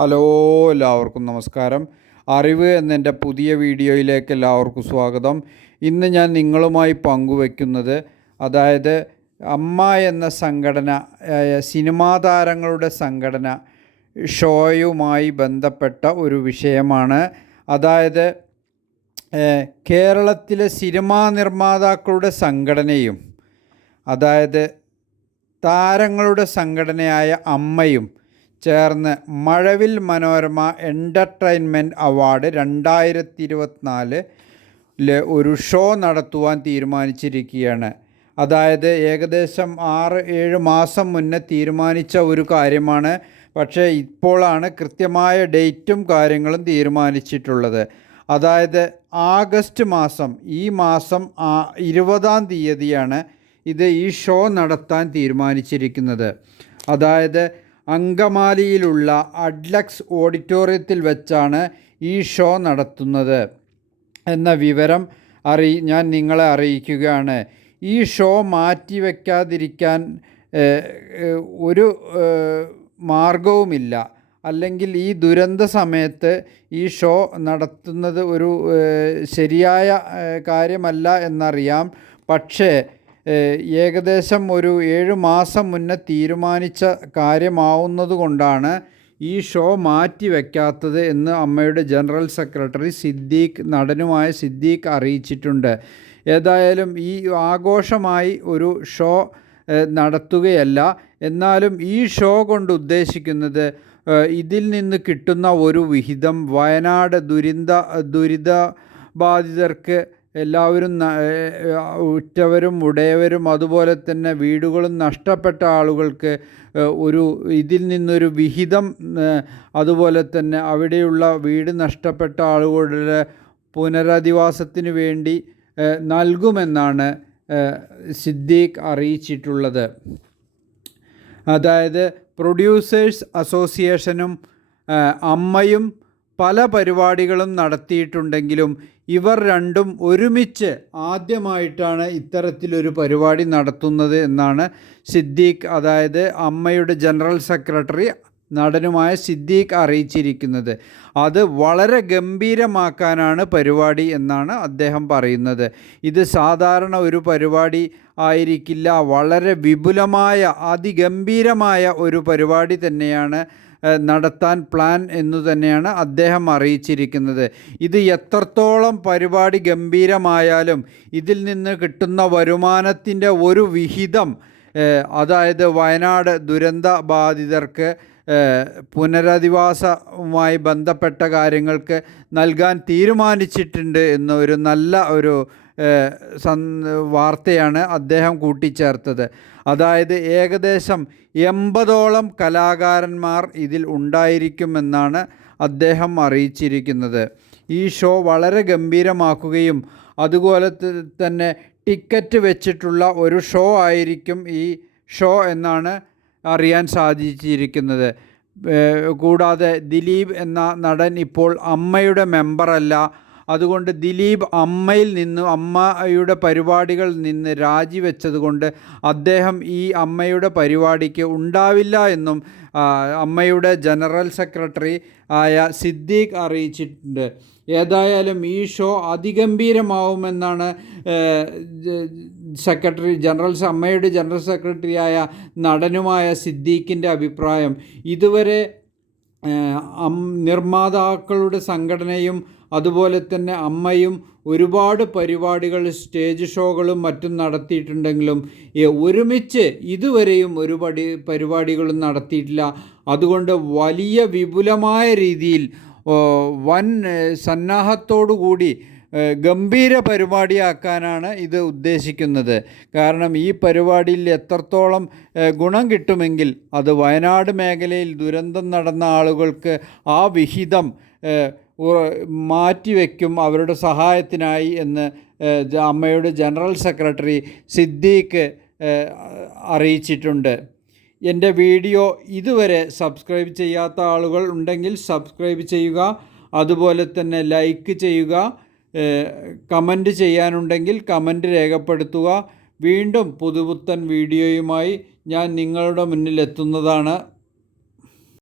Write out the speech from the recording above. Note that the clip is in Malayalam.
ഹലോ എല്ലാവർക്കും നമസ്കാരം. അറിവ് എന്നെന്റെ പുതിയ വീഡിയോയിലേക്ക് എല്ലാവർക്കും സ്വാഗതം. ഇന്ന് ഞാൻ നിങ്ങളുമായി പങ്കുവയ്ക്കുന്നത് അതായത് അമ്മ എന്ന സംഘടന സിനിമാ താരങ്ങളുടെ സംഘടന ഷോയുമായി ബന്ധപ്പെട്ട ഒരു വിഷയമാണ്. അതായത് കേരളത്തിലെ സിനിമാ നിർമ്മാതാക്കളുടെ സംഘടനയും അതായത് താരങ്ങളുടെ സംഘടനയായ അമ്മയും ചേർന്ന് മഴവിൽ മനോരമ എന്റർടൈൻമെന്റ് അവാർഡ് രണ്ടായിരത്തി ഇരുപത്തിനാലിൽ ഒരു ഷോ നടത്തുവാൻ തീരുമാനിച്ചിരിക്കുകയാണ്. അതായത് ഏകദേശം ആറ് ഏഴ് മാസം മുന്നേ തീരുമാനിച്ച ഒരു കാര്യമാണ്. പക്ഷേ ഇപ്പോഴാണ് കൃത്യമായ ഡേറ്റും കാര്യങ്ങളും തീരുമാനിച്ചിട്ടുള്ളത്. അതായത് ആഗസ്റ്റ് മാസം ഈ മാസം ഇരുപതാം തീയതിയാണ് ഇത് ഈ ഷോ നടത്താൻ തീരുമാനിച്ചിരിക്കുന്നത്. അതായത് അങ്കമാലിയിലുള്ള അഡ്ലക്സ് ഓഡിറ്റോറിയത്തിൽ വെച്ചാണ് ഈ ഷോ നടത്തുന്നത്. എന്ന വിവരം അറി ഞാൻ നിങ്ങളെ അറിയിക്കുകയാണ്. ഈ ഷോ മാറ്റിവെക്കാതിരിക്കാൻ ഒരു മാർഗവുമില്ല അല്ലെങ്കിൽ ഈ ദുരന്ത സമയത്ത് ഈ ഷോ നടത്തുന്നത് ഒരു ശരിയായ കാര്യമല്ല എന്നറിയാം. പക്ഷേ ഏകദേശം ഒരു ഏഴ് മാസം മുന്നേ തീരുമാനിച്ച കാര്യമാവുന്നത് കൊണ്ടാണ് ഈ ഷോ മാറ്റി വയ്ക്കാത്തത് എന്ന് അമ്മയുടെ ജനറൽ സെക്രട്ടറി സിദ്ദീഖ് നടനുമായ സിദ്ദീഖ് അറിയിച്ചിട്ടുണ്ട്. ഏതായാലും ഈ ആഘോഷമായി ഒരു ഷോ നടത്തുകയല്ല. എന്നാലും ഈ ഷോ കൊണ്ട് ഉദ്ദേശിക്കുന്നത് ഇതിൽ നിന്ന് കിട്ടുന്ന ഒരു വിഹിതം വയനാട് ദുരിത ദുരിത ബാധിതർക്ക് എല്ലാവരും ഉറ്റവരും ഉടയവരും അതുപോലെ തന്നെ വീടുകളും നഷ്ടപ്പെട്ട ആളുകൾക്ക് ഒരു ഇതിൽ നിന്നൊരു വിഹിതം അതുപോലെ തന്നെ അവിടെയുള്ള വീട് നഷ്ടപ്പെട്ട ആളുകളുടെ പുനരധിവാസത്തിന് വേണ്ടി നൽകുമെന്നാണ് സിദ്ദീഖ് അറിയിച്ചിട്ടുള്ളത്. അതായത് പ്രൊഡ്യൂസേഴ്സ് അസോസിയേഷനും അമ്മയും പല പരിപാടികളും നടത്തിയിട്ടുണ്ടെങ്കിലും ഇവർ രണ്ടും ഒരുമിച്ച് ആദ്യമായിട്ടാണ് ഇത്തരത്തിലൊരു പരിപാടി നടത്തുന്നത് എന്നാണ് സിദ്ദീഖ് അതായത് അമ്മയുടെ ജനറൽ സെക്രട്ടറി നടനുമായ സിദ്ദീഖ് അറിയിച്ചിരിക്കുന്നത്. അത് വളരെ ഗംഭീരമാക്കാനാണ് പരിപാടി എന്നാണ് അദ്ദേഹം പറയുന്നത്. ഇത് സാധാരണ ഒരു പരിപാടി ആയിരിക്കില്ല വളരെ വിപുലമായ അതിഗംഭീരമായ ഒരു പരിപാടി തന്നെയാണ് നടത്താൻ പ്ലാൻ എന്നു തന്നെയാണ് അദ്ദേഹം അറിയിച്ചിരിക്കുന്നത്. ഇത് എത്രത്തോളം പരിപാടി ഗംഭീരമായാലും ഇതിൽ നിന്ന് കിട്ടുന്ന വരുമാനത്തിന്റെ ഒരു വിഹിതം അതായത് വയനാട് ദുരന്ത ബാധിതർക്ക് പുനരധിവാസവുമായി ബന്ധപ്പെട്ട കാര്യങ്ങൾക്ക് നൽകാൻ തീരുമാനിച്ചിട്ടുണ്ട് എന്നൊരു നല്ല ഒരു വാർത്തയാണ് അദ്ദേഹം കൂട്ടിച്ചേർത്തത്. അതായത് ഏകദേശം എൺപതോളം കലാകാരന്മാർ ഇതിൽ ഉണ്ടായിരിക്കുമെന്നാണ് അദ്ദേഹം അറിയിച്ചിരിക്കുന്നത്. ഈ ഷോ വളരെ ഗംഭീരമാക്കുകയും അതുപോലെ തന്നെ ടിക്കറ്റ് വെച്ചിട്ടുള്ള ഒരു ഷോ ആയിരിക്കും ഈ ഷോ എന്നാണ് അറിയാൻ സാധിച്ചിരിക്കുന്നത്. കൂടാതെ ദിലീപ് എന്ന നടൻ ഇപ്പോൾ അമ്മയുടെ മെമ്പറല്ല. അതുകൊണ്ട് ദിലീപ് അമ്മയിൽ നിന്ന് അമ്മയുടെ പരിപാടികൾ നിന്ന് രാജിവെച്ചതുകൊണ്ട് അദ്ദേഹം ഈ അമ്മയുടെ പരിപാടിക്ക് ഉണ്ടാവില്ല എന്നും അമ്മയുടെ ജനറൽ സെക്രട്ടറി ആയ സിദ്ദീഖ് അറിയിച്ചിട്ടുണ്ട്. ഏതായാലും ഈ ഷോ അതിഗംഭീരമാവുമെന്നാണ് സെക്രട്ടറി ജനറൽ അമ്മയുടെ ജനറൽ സെക്രട്ടറിയായ നടനുമായ സിദ്ദീഖിന്റെ അഭിപ്രായം. ഇതുവരെ നിർമ്മാതാക്കളുടെ സംഘടനയും അതുപോലെ തന്നെ അമ്മയും ഒരുപാട് പരിപാടികൾ സ്റ്റേജ് ഷോകളും മറ്റും നടത്തിയിട്ടുണ്ടെങ്കിലും ഒരുമിച്ച് ഇതുവരെയും ഒരു പടി പരിപാടികളും നടത്തിയിട്ടില്ല. അതുകൊണ്ട് വലിയ വിപുലമായ രീതിയിൽ വൻ സന്നാഹത്തോടുകൂടി ഗംഭീര പരിപാടിയാക്കാനാണ് ഇത് ഉദ്ദേശിക്കുന്നത്. കാരണം ഈ പരിപാടിയിൽ എത്രത്തോളം ഗുണം കിട്ടുമെങ്കിൽ അത് വയനാട് മേഖലയിൽ ദുരന്തം നടന്ന ആളുകൾക്ക് ആ വിഹിതം മാറ്റിവെക്കും അവരുടെ സഹായത്തിനായി എന്ന് അമ്മയുടെ ജനറൽ സെക്രട്ടറി സിദ്ദീഖ് അറിയിച്ചിട്ടുണ്ട്. എന്റെ വീഡിയോ ഇതുവരെ സബ്സ്ക്രൈബ് ചെയ്യാത്ത ആളുകൾ ഉണ്ടെങ്കിൽ സബ്സ്ക്രൈബ് ചെയ്യുക. അതുപോലെ തന്നെ ലൈക്ക് ചെയ്യുക. കമന്റ് ചെയ്യാനുണ്ടെങ്കിൽ കമന്റ് രേഖപ്പെടുത്തുക. വീണ്ടും പുതുപുത്തൻ വീഡിയോയുമായി ഞാൻ നിങ്ങളുടെ മുന്നിൽ എത്തുന്നതാണ്